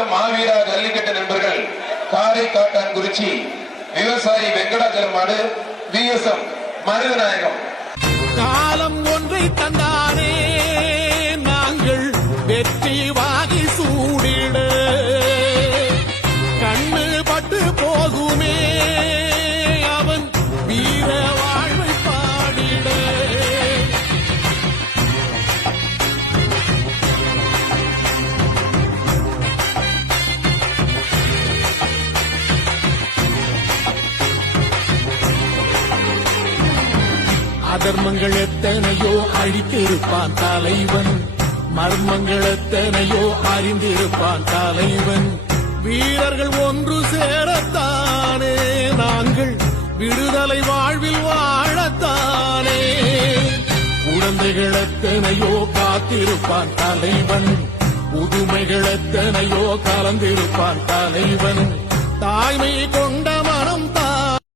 மாவட்டம் மாவீரா ஜல்லிக்கட்டு நண்பர்கள் காரைக்காட்டான்குறிச்சி விவசாயி வெங்கடாச்சலம் மாடு விஎஸ்எம் மருதநாயகம். காலம் ஒன்றை தந்தானே நாங்கள் வெற்றி வாகி சூடிட கண்ணு பட்டு போகுமே அவன் வீர வாழ்வை பாடிட. அதர்மங்கள் எத்தனையோ அழித்திருப்பான் தலைவன், மர்மங்கள் எத்தனையோ அறிந்திருப்பான் தலைவன். வீரர்கள் ஒன்று சேரத்தானே நாங்கள் விடுதலை வாழ்வில் வாழத்தானே. குழந்தைகள் எத்தனையோ காத்திருப்பான் தலைவன், புதுமைகள் எத்தனையோ கலந்திருப்பான் தலைவன். தாய்மை